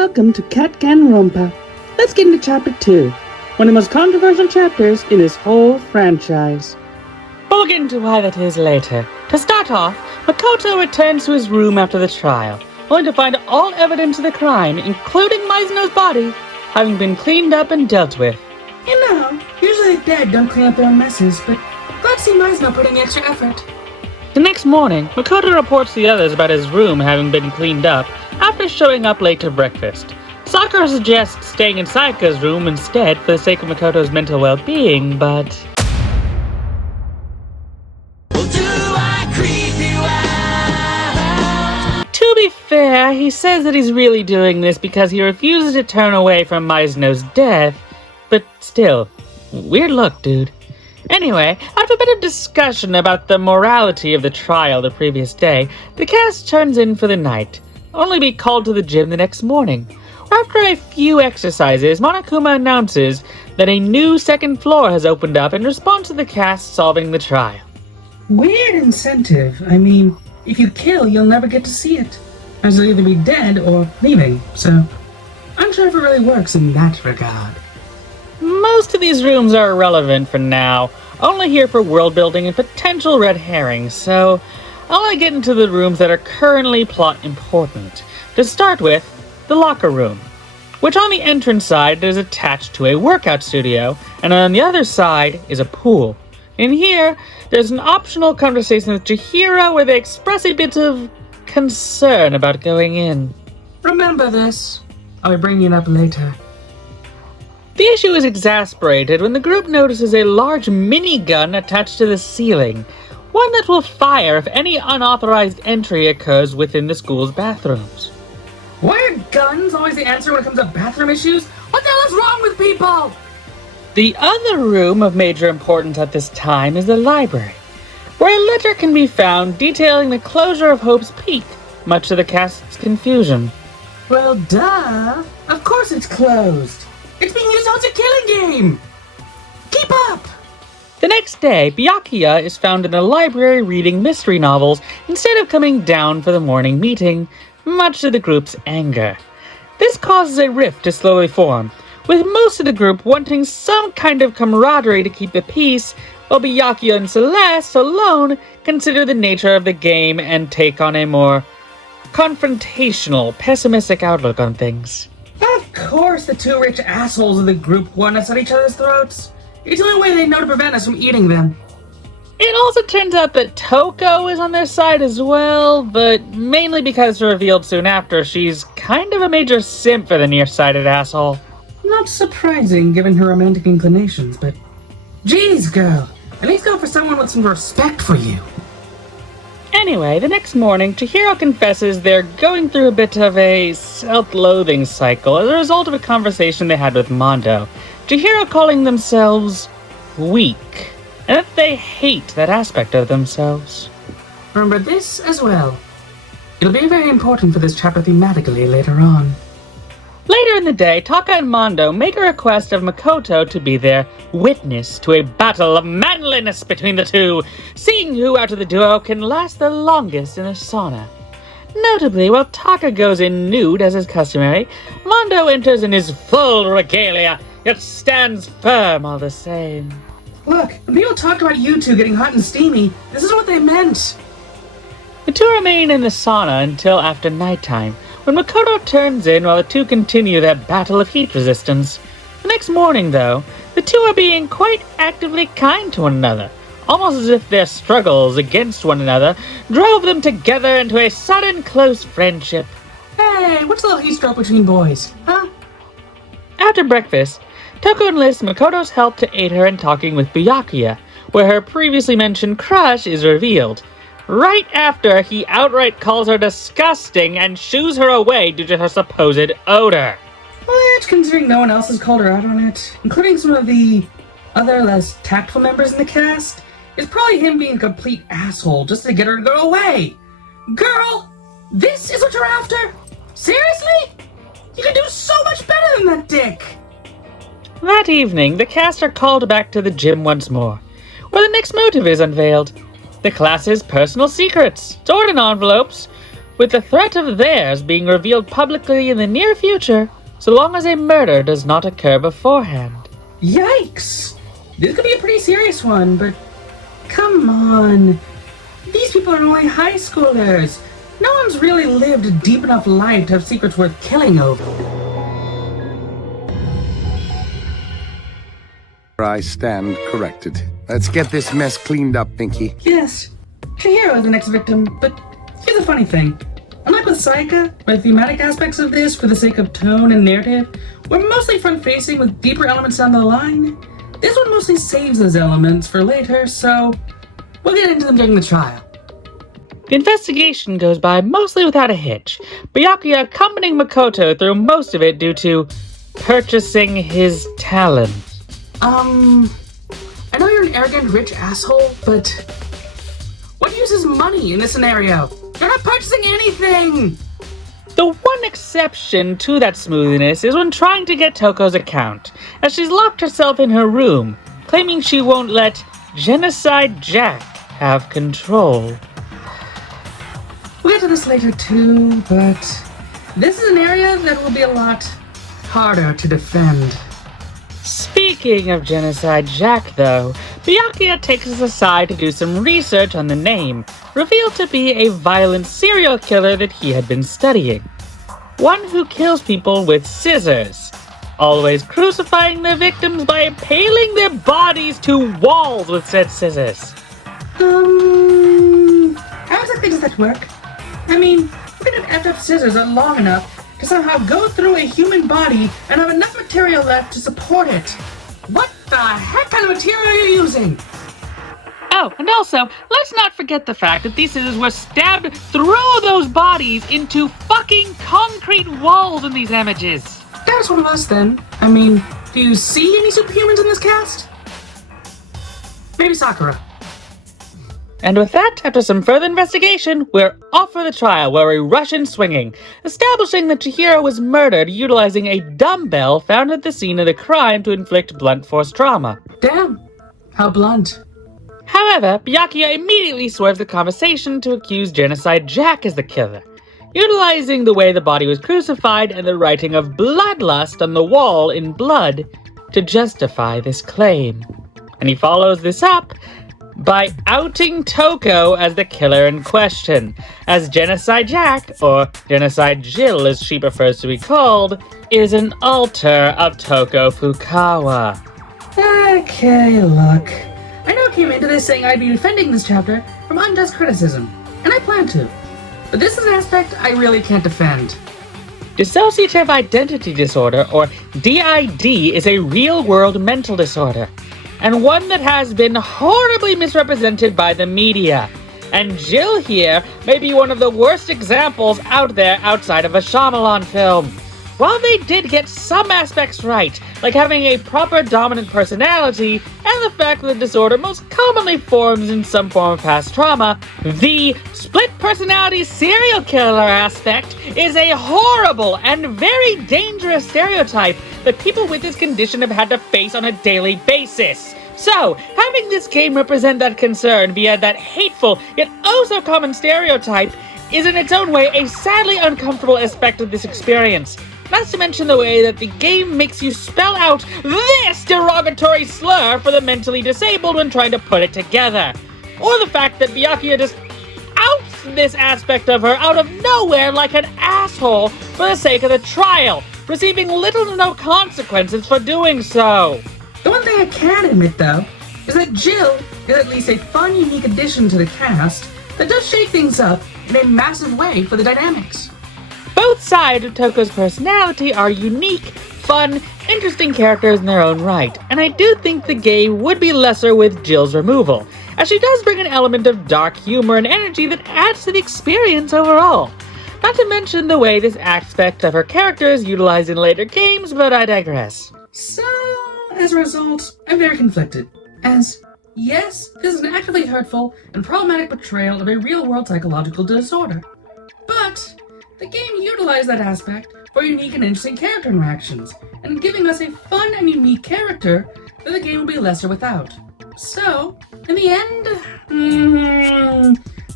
welcome to Catganronpa. Let's get into Chapter 2, one of the most controversial chapters in this whole franchise. We'll get into why that is later. To start off, Makoto returns to his room after the trial, only to find all evidence of the crime, including Mizuno's body, having been cleaned up and dealt with. You know, usually the dead don't clean up their own messes, but glad to see Mizuno putting extra effort. The next morning, Makoto reports to the others about his room having been cleaned up after showing up late to breakfast. Sakura suggests staying in Sayaka's room instead for the sake of Makoto's mental well-being, but... To be fair, he says that he's really doing this because he refuses to turn away from Mizuno's death, but still, weird look, dude. Anyway, after a bit of discussion about the morality of the trial the previous day, the cast turns in for the night, only to be called to the gym the next morning. After a few exercises, Monokuma announces that a new second floor has opened up in response to the cast solving the trial. Weird incentive. I mean, if you kill, you'll never get to see it, as you'll either be dead or leaving, so I'm sure if it really works in that regard. Most of these rooms are irrelevant for now, only here for world building and potential red herrings, so I'll only get into the rooms that are currently plot important. To start with, the locker room, which on the entrance side is attached to a workout studio, and on the other side is a pool. In here, there's an optional conversation with Chihiro where they express a bit of concern about going in. Remember this. I'll be bringing it up later. The issue is exasperated when the group notices a large minigun attached to the ceiling, one that will fire if any unauthorized entry occurs within the school's bathrooms. Why are guns always the answer when it comes to bathroom issues? What the hell is wrong with people? The other room of major importance at this time is the library, where a letter can be found detailing the closure of Hope's Peak, much to the cast's confusion. Well, duh. Of course it's closed. It's being used as a killing game! Keep up! The next day, Byakuya is found in the library reading mystery novels instead of coming down for the morning meeting, much to the group's anger. This causes a rift to slowly form, with most of the group wanting some kind of camaraderie to keep the peace, while Byakuya and Celeste alone consider the nature of the game and take on a more confrontational, pessimistic outlook on things. Of course the two rich assholes of the group want us at each other's throats. It's the only way they know to prevent us from eating them. It also turns out that Toko is on their side as well, but mainly because revealed soon after, she's kind of a major simp for the nearsighted asshole. Not surprising given her romantic inclinations, but geez, girl, at least go for someone with some respect for you. Anyway, the next morning, Chihiro confesses they're going through a bit of a self-loathing cycle as a result of a conversation they had with Mondo. Chihiro calling themselves weak, and that they hate that aspect of themselves. Remember this as well. It'll be very important for this chapter thematically later on. Later in the day, Taka and Mondo make a request of Makoto to be their witness to a battle of manliness between the two, seeing who out of the duo can last the longest in a sauna. Notably, while Taka goes in nude as is customary, Mondo enters in his full regalia, yet stands firm all the same. Look, when people talked about you two getting hot and steamy, this is what they meant. The two remain in the sauna until after nighttime, when Makoto turns in while the two continue their battle of heat resistance. The next morning, though, the two are being quite actively kind to one another, almost as if their struggles against one another drove them together into a sudden close friendship. Hey, what's the little heat stroke between boys, huh? After breakfast, Toko enlists Makoto's help to aid her in talking with Byakuya, where her previously mentioned crush is revealed. Right after he outright calls her disgusting and shoos her away due to her supposed odor. Which, considering no one else has called her out on it, including some of the other less tactful members in the cast, is probably him being a complete asshole just to get her to go away. Girl, this is what you're after? Seriously? You can do so much better than that dick! That evening, the cast are called back to the gym once more, where the next motive is unveiled. The class's personal secrets, stored in envelopes, with the threat of theirs being revealed publicly in the near future, so long as a murder does not occur beforehand. Yikes! This could be a pretty serious one, but come on. These people are only high schoolers. No one's really lived a deep enough life to have secrets worth killing over. I stand corrected. Let's get this mess cleaned up, Pinky. Yes, Chihiro is the next victim, but here's the funny thing. Unlike with Saika, where the thematic aspects of this, for the sake of tone and narrative, were mostly front-facing with deeper elements down the line, this one mostly saves those elements for later, so we'll get into them during the trial. The investigation goes by mostly without a hitch, Byakuya accompanying Makoto through most of it due to purchasing his talent. I know you're an arrogant, rich asshole, but what use is money in this scenario? You're not purchasing anything! The one exception to that smoothness is when trying to get Toko's account, as she's locked herself in her room, claiming she won't let Genocide Jack have control. We'll get to this later too, but this is an area that will be a lot harder to defend. Speaking of Genocide Jack, though, Byakuya takes us aside to do some research on the name, revealed to be a violent serial killer that he had been studying. One who kills people with scissors, always crucifying their victims by impaling their bodies to walls with said scissors. How exactly does that work? I mean, what kind of effed up scissors are long enough to somehow go through a human body and have enough material left to support it? What the heck kind of material are you using? Oh, and also, let's not forget the fact that these scissors were stabbed through those bodies into fucking concrete walls in these images. That's one of us then. I mean, do you see any superhumans in this cast? Maybe Sakura. And with that, after some further investigation, we're off for the trial where we rush in swinging, establishing that Chihiro was murdered utilizing a dumbbell found at the scene of the crime to inflict blunt force trauma. Damn, how blunt. However, Byakuya immediately swerves the conversation to accuse Genocide Jack as the killer, utilizing the way the body was crucified and the writing of bloodlust on the wall in blood to justify this claim. And he follows this up by outing Toko as the killer in question, as Genocide Jack, or Genocide Jill as she prefers to be called, is an alter of Toko Fukawa. Okay, look. I know I came into this saying I'd be defending this chapter from unjust criticism, and I plan to. But this is an aspect I really can't defend. Dissociative identity disorder, or DID, is a real-world mental disorder, and one that has been horribly misrepresented by the media. And Jill here may be one of the worst examples out there outside of a Shyamalan film. While they did get some aspects right, like having a proper dominant personality, and the fact that the disorder most commonly forms in some form of past trauma, the split personality serial killer aspect is a horrible and very dangerous stereotype that people with this condition have had to face on a daily basis. So, having this game represent that concern via that hateful yet oh so common stereotype is in its own way a sadly uncomfortable aspect of this experience. Not to mention the way that the game makes you spell out this derogatory slur for the mentally disabled when trying to put it together. Or the fact that Byakuya just outs this aspect of her out of nowhere like an asshole for the sake of the trial, receiving little to no consequences for doing so. The one thing I can admit, though, is that Jill is at least a fun, unique addition to the cast that does shake things up in a massive way for the dynamics. Both sides of Toko's personality are unique, fun, interesting characters in their own right, and I do think the game would be lesser with Jill's removal, as she does bring an element of dark humor and energy that adds to the experience overall. Not to mention the way this aspect of her character is utilized in later games, but I digress. So, as a result, I'm very conflicted, as, yes, this is an actively hurtful and problematic portrayal of a real-world psychological disorder, but the game utilized that aspect for unique and interesting character interactions, and giving us a fun and unique character that the game would be lesser without. So, in the end,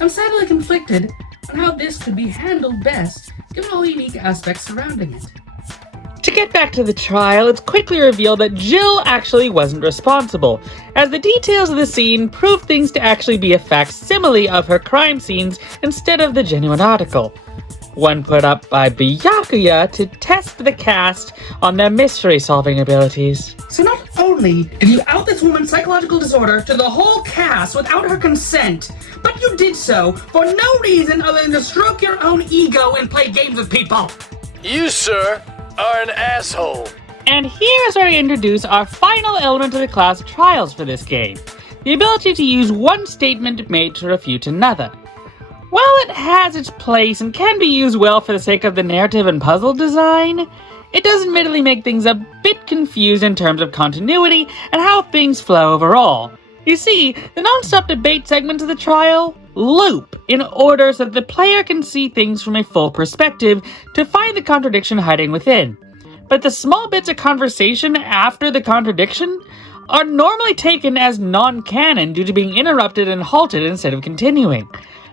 I'm sadly conflicted, on how this could be handled best, given all the unique aspects surrounding it. To get back to the trial, it's quickly revealed that Jill actually wasn't responsible, as the details of the scene prove things to actually be a facsimile of her crime scenes instead of the genuine article. One put up by Byakuya to test the cast on their mystery-solving abilities. So not only did you out this woman's psychological disorder to the whole cast without her consent, but you did so for no reason other than to stroke your own ego and play games with people. You, sir, are an asshole. And here is where we introduce our final element of the class trials for this game, the ability to use one statement made to refute another. While it has its place and can be used well for the sake of the narrative and puzzle design, it does admittedly make things a bit confused in terms of continuity and how things flow overall. You see, the non-stop debate segments of the trial loop in order so that the player can see things from a full perspective to find the contradiction hiding within. But the small bits of conversation after the contradiction are normally taken as non-canon due to being interrupted and halted instead of continuing.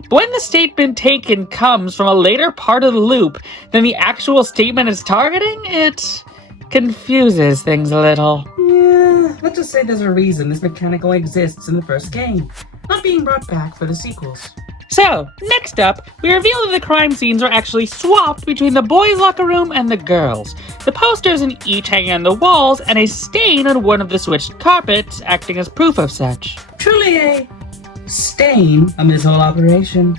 But when the statement taken comes from a later part of the loop than the actual statement is targeting, it confuses things a little. Yeah, let's just say there's a reason this mechanic only exists in the first game, not being brought back for the sequels. So, next up, we reveal that the crime scenes are actually swapped between the boys' locker room and the girls'. The posters in each hanging on the walls and a stain on one of the switched carpets acting as proof of such. Truly a stain on this whole operation.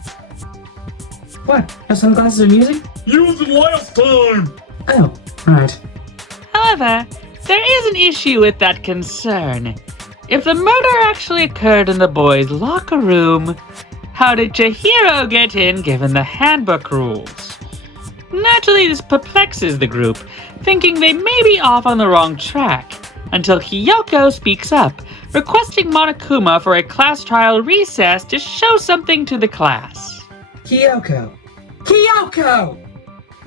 What? No sunglasses or music? Used it last time! Oh, right. However, there is an issue with that concern. If the murder actually occurred in the boys' locker room, how did Chihiro get in given the handbook rules? Naturally, this perplexes the group, thinking they may be off on the wrong track, until Kyoko speaks up, requesting Monokuma for a class trial recess to show something to the class. Kyoko!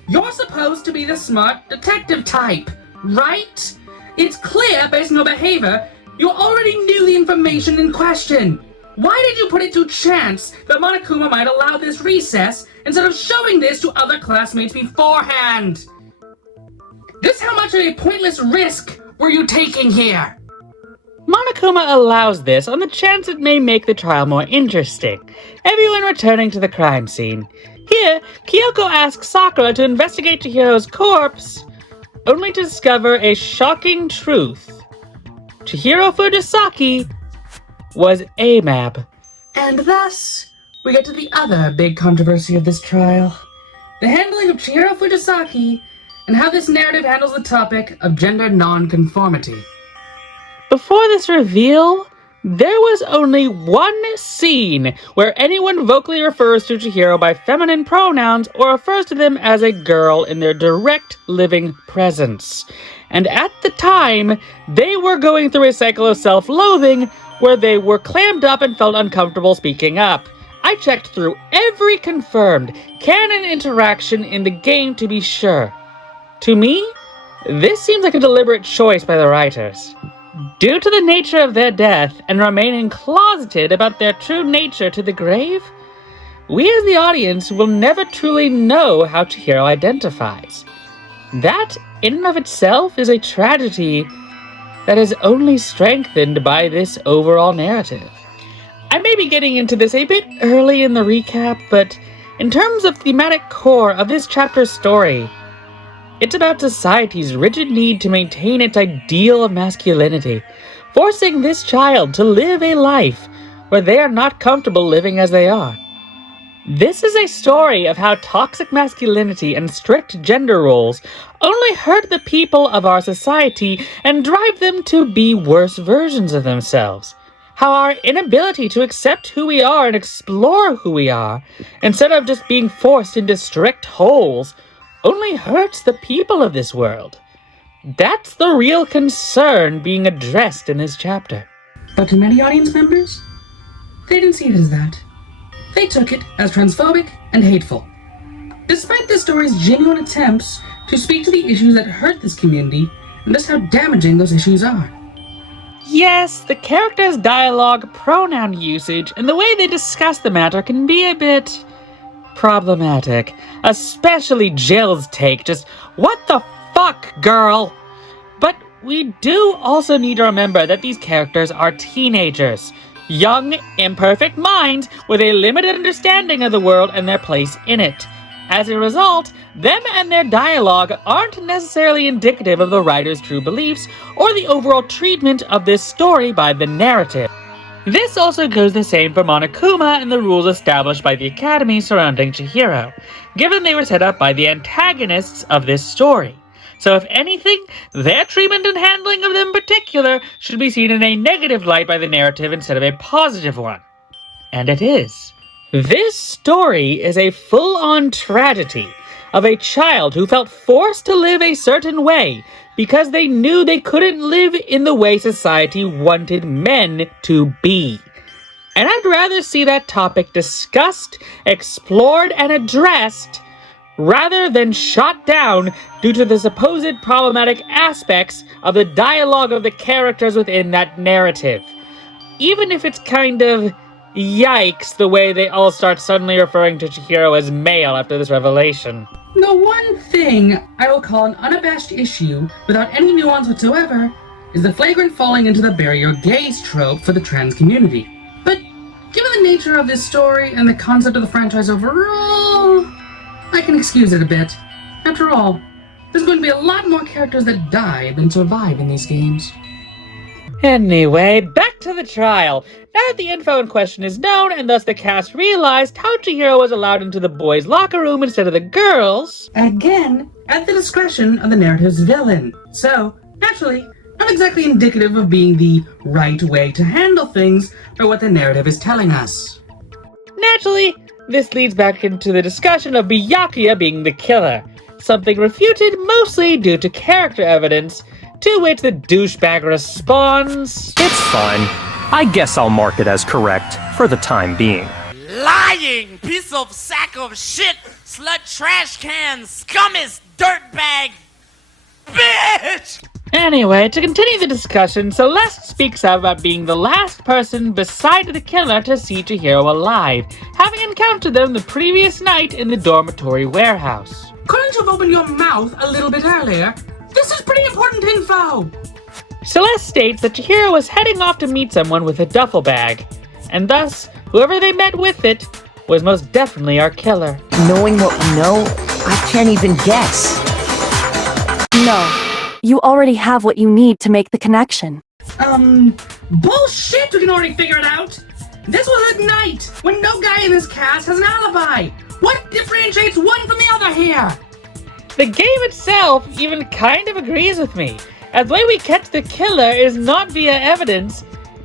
You're supposed to be the smart detective type, right? It's clear based on your behavior, you already knew the information in question. Why did you put it to chance that Monokuma might allow this recess instead of showing this to other classmates beforehand? Just how much of a pointless risk were you taking here? Monokuma allows this on the chance it may make the trial more interesting, everyone returning to the crime scene. Here, Kyoko asks Sakura to investigate Chihiro's corpse, only to discover a shocking truth. Chihiro Fujisaki was AMAB. And thus, we get to the other big controversy of this trial. The handling of Chihiro Fujisaki, and how this narrative handles the topic of gender non-conformity. Before this reveal, there was only one scene where anyone vocally refers to Chihiro by feminine pronouns or refers to them as a girl in their direct living presence. And at the time, they were going through a cycle of self-loathing where they were clammed up and felt uncomfortable speaking up. I checked through every confirmed canon interaction in the game to be sure. To me, this seems like a deliberate choice by the writers. Due to the nature of their death and remaining closeted about their true nature to the grave, we as the audience will never truly know how Chihiro identifies. That, in and of itself, is a tragedy that is only strengthened by this overall narrative. I may be getting into this a bit early in the recap, but in terms of thematic core of this chapter's story, it's about society's rigid need to maintain its ideal of masculinity, forcing this child to live a life where they are not comfortable living as they are. This is a story of how toxic masculinity and strict gender roles only hurt the people of our society and drive them to be worse versions of themselves. How our inability to accept who we are and explore who we are, instead of just being forced into strict holes, only hurts the people of this world. That's the real concern being addressed in this chapter. But to many audience members, they didn't see it as that. They took it as transphobic and hateful. Despite the story's genuine attempts to speak to the issues that hurt this community and just how damaging those issues are. Yes, the characters' dialogue, pronoun usage, and the way they discuss the matter can be a bit problematic, especially Jill's take. Just, what the fuck, girl? But we do also need to remember that these characters are teenagers. Young, imperfect minds with a limited understanding of the world and their place in it. As a result, them and their dialogue aren't necessarily indicative of the writer's true beliefs or the overall treatment of this story by the narrative. This also goes the same for Monokuma and the rules established by the Academy surrounding Chihiro, given they were set up by the antagonists of this story. So if anything, their treatment and handling of them in particular should be seen in a negative light by the narrative instead of a positive one. And it is. This story is a full-on tragedy of a child who felt forced to live a certain way because they knew they couldn't live in the way society wanted men to be. And I'd rather see that topic discussed, explored, and addressed rather than shot down due to the supposed problematic aspects of the dialogue of the characters within that narrative. Even if it's kind of yikes the way they all start suddenly referring to Chihiro as male after this revelation. The one thing I will call an unabashed issue, without any nuance whatsoever, is the flagrant falling into the bury your gays trope for the trans community. But given the nature of this story and the concept of the franchise overall, I can excuse it a bit. After all, there's going to be a lot more characters that die than survive in these games. Anyway, back to the trial. Now that the info in question is known, and thus the cast realized how Chihiro was allowed into the boys' locker room instead of the girls', Again, at the discretion of the narrative's villain. So, naturally, not exactly indicative of being the right way to handle things or what the narrative is telling us. naturally, this leads back into the discussion of Byakuya being the killer, something refuted mostly due to character evidence, to which the douchebag responds, It's fine. I guess I'll mark it as correct for the time being. Lying piece of sack of shit, slut trash can, scummest dirtbag, bitch! Anyway, to continue the discussion, Celeste speaks out about being the last person beside the killer to see Chihiro alive, having encountered them the previous night in the dormitory warehouse. Couldn't you have opened your mouth a little bit earlier? This is pretty important info! Celeste states that Chihiro was heading off to meet someone with a duffel bag, and thus, whoever they met with it was most definitely our killer. Knowing what we know, I can't even guess. No. You already have what you need to make the connection. Bullshit! We can already figure it out! This was at night, when no guy in this cast has an alibi! What differentiates one from the other here? The game itself even kind of agrees with me, as the way we catch the killer is not via evidence,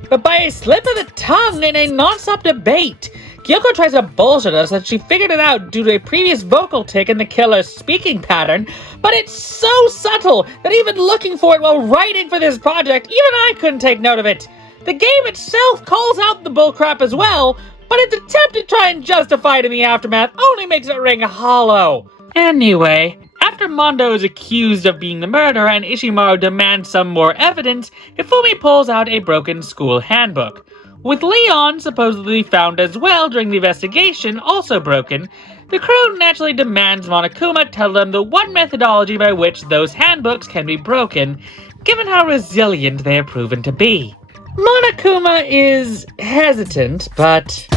but by a slip of the tongue in a non-stop debate. Kyoko tries to bullshit us that she figured it out due to a previous vocal tick in the killer's speaking pattern, but it's so subtle that even looking for it while writing for this project, even I couldn't take note of it. The game itself calls out the bullcrap as well, but its attempt to try and justify it in the aftermath only makes it ring hollow. Anyway, after Mondo is accused of being the murderer and Ishimaru demands some more evidence, Hifumi pulls out a broken school handbook. With Leon supposedly found as well during the investigation also broken, the crew naturally demands Monokuma tell them the one methodology by which those handbooks can be broken, given how resilient they have proven to be. Monokuma is hesitant, but...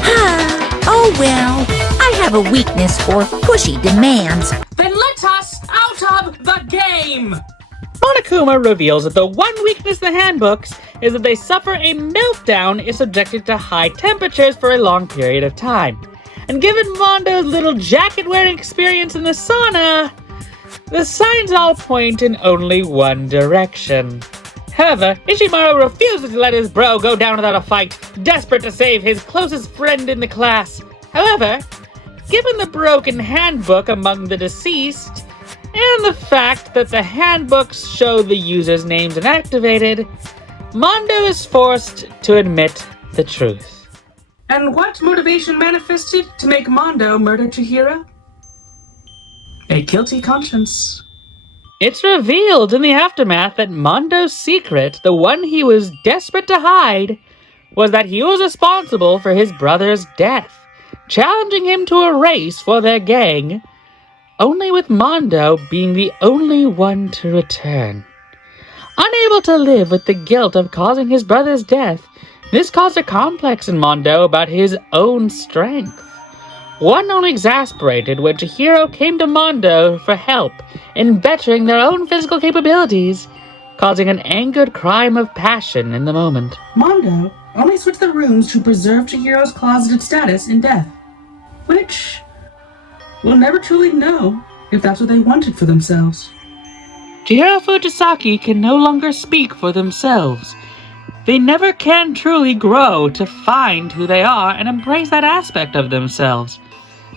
Oh well, I have a weakness for pushy demands. Then let us out of the game! Monokuma reveals that the one weakness of the handbooks is that they suffer a meltdown if subjected to high temperatures for a long period of time. And given Mondo's little jacket-wearing experience in the sauna, the signs all point in only one direction. However, Ishimaru refuses to let his bro go down without a fight, desperate to save his closest friend in the class. However, given the broken handbook among the deceased, and the fact that the handbooks show the users' names inactivated, Mondo is forced to admit the truth. And what motivation manifested to make Mondo murder Chihiro? A guilty conscience. It's revealed in the aftermath that Mondo's secret, the one he was desperate to hide, was that he was responsible for his brother's death. challenging him to a race for their gang, only with Mondo being the only one to return. Unable to live with the guilt of causing his brother's death, this caused a complex in Mondo about his own strength. One only exasperated when Chihiro came to Mondo for help in bettering their own physical capabilities, causing an angered crime of passion in the moment. Mondo only switched the rooms to preserve Chihiro's closeted status in death, which we'll never truly know if that's what they wanted for themselves. Chihiro Fujisaki can no longer speak for themselves. They never can truly grow to find who they are and embrace that aspect of themselves,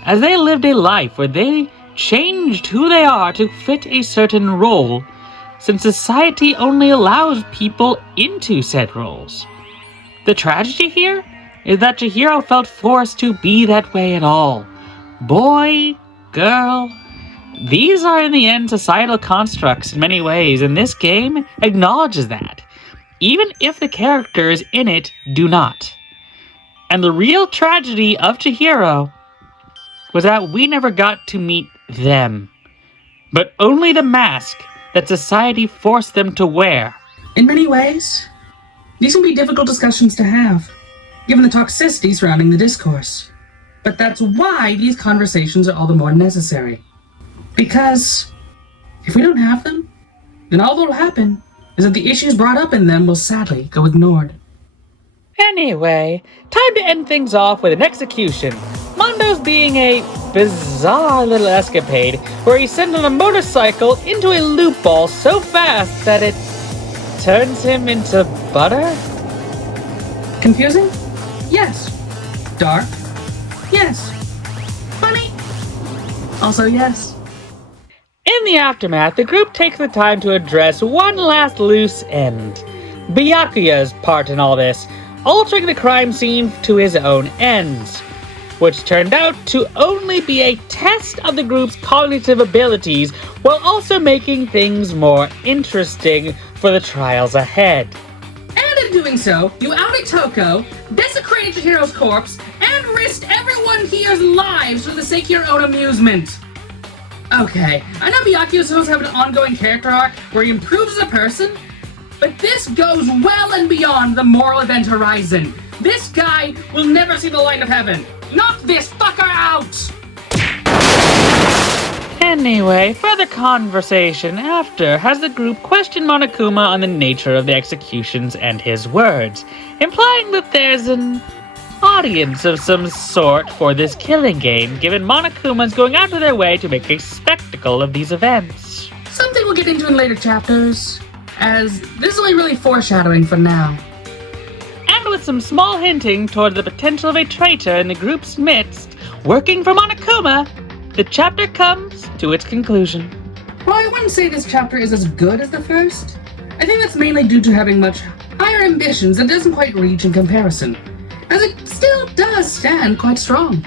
as they lived a life where they changed who they are to fit a certain role, since society only allows people into said roles. The tragedy here is that Chihiro felt forced to be that way at all. Boy, girl, these are in the end societal constructs in many ways, and this game acknowledges that, even if the characters in it do not. And the real tragedy of Chihiro was that we never got to meet them, but only the mask that society forced them to wear. In many ways, these can be difficult discussions to have, given the toxicity surrounding the discourse. But that's why these conversations are all the more necessary. Because if we don't have them, then all that will happen is that the issues brought up in them will sadly go ignored. Anyway, time to end things off with an execution. Mondo's being a bizarre little escapade where he's sent on a motorcycle into a loop ball so fast that it turns him into butter? Confusing? Yes. Dark? Yes. Funny? Also yes. In the aftermath, the group takes the time to address one last loose end. Byakuya's part in all this, altering the crime scene to his own ends, which turned out to only be a test of the group's cognitive abilities while also making things more interesting for the trials ahead. And in doing so, you outed Toko, desecrated Chihiro's corpse, and risked everyone here's lives for the sake of your own amusement. Okay, I know Byakuya is supposed to have an ongoing character arc where he improves as a person, but this goes well and beyond the moral event horizon. This guy will never see the light of heaven. Knock this fucker out! Anyway, further conversation after has the group questioned Monokuma on the nature of the executions and his words, implying that there's an audience of some sort for this killing game, given Monokuma's going out of their way to make a spectacle of these events. Something we'll get into in later chapters, as this is only really foreshadowing for now. And with some small hinting toward the potential of a traitor in the group's midst, working for Monokuma, the chapter comes to its conclusion. While I wouldn't say this chapter is as good as the first, I think that's mainly due to having much higher ambitions that doesn't quite reach in comparison, as it still does stand quite strong.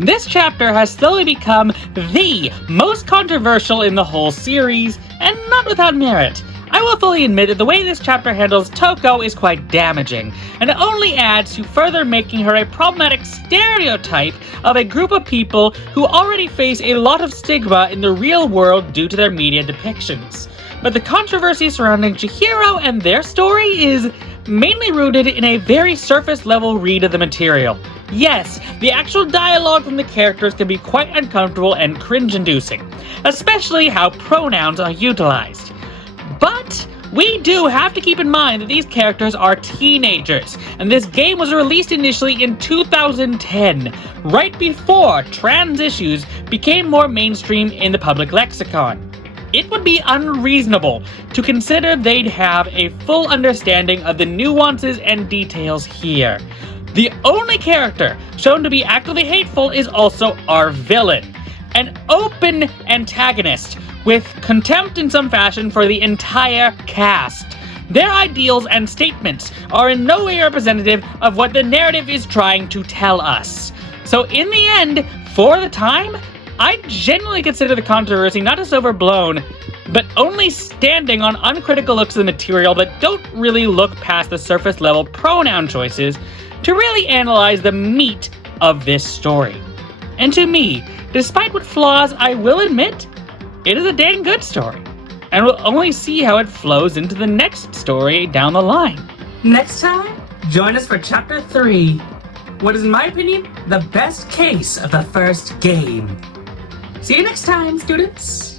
This chapter has slowly become the most controversial in the whole series, and not without merit. I will fully admit that the way this chapter handles Toko is quite damaging, and it only adds to further making her a problematic stereotype of a group of people who already face a lot of stigma in the real world due to their media depictions. But the controversy surrounding Chihiro and their story is mainly rooted in a very surface-level read of the material. Yes, the actual dialogue from the characters can be quite uncomfortable and cringe-inducing, especially how pronouns are utilized. But we do have to keep in mind that these characters are teenagers, and this game was released initially in 2010, right before trans issues became more mainstream in the public lexicon. It would be unreasonable to consider they'd have a full understanding of the nuances and details here. The only character shown to be actively hateful is also our villain, an open antagonist with contempt in some fashion for the entire cast. Their ideals and statements are in no way representative of what the narrative is trying to tell us. So in the end, for the time, I genuinely consider the controversy not as overblown, but only standing on uncritical looks of the material that don't really look past the surface level pronoun choices to really analyze the meat of this story. And to me, despite what flaws I will admit, it is a dang good story. And we'll only see how it flows into the next story down the line. Next time, join us for Chapter 3, what is in my opinion, the best case of the first game. See you next time, students!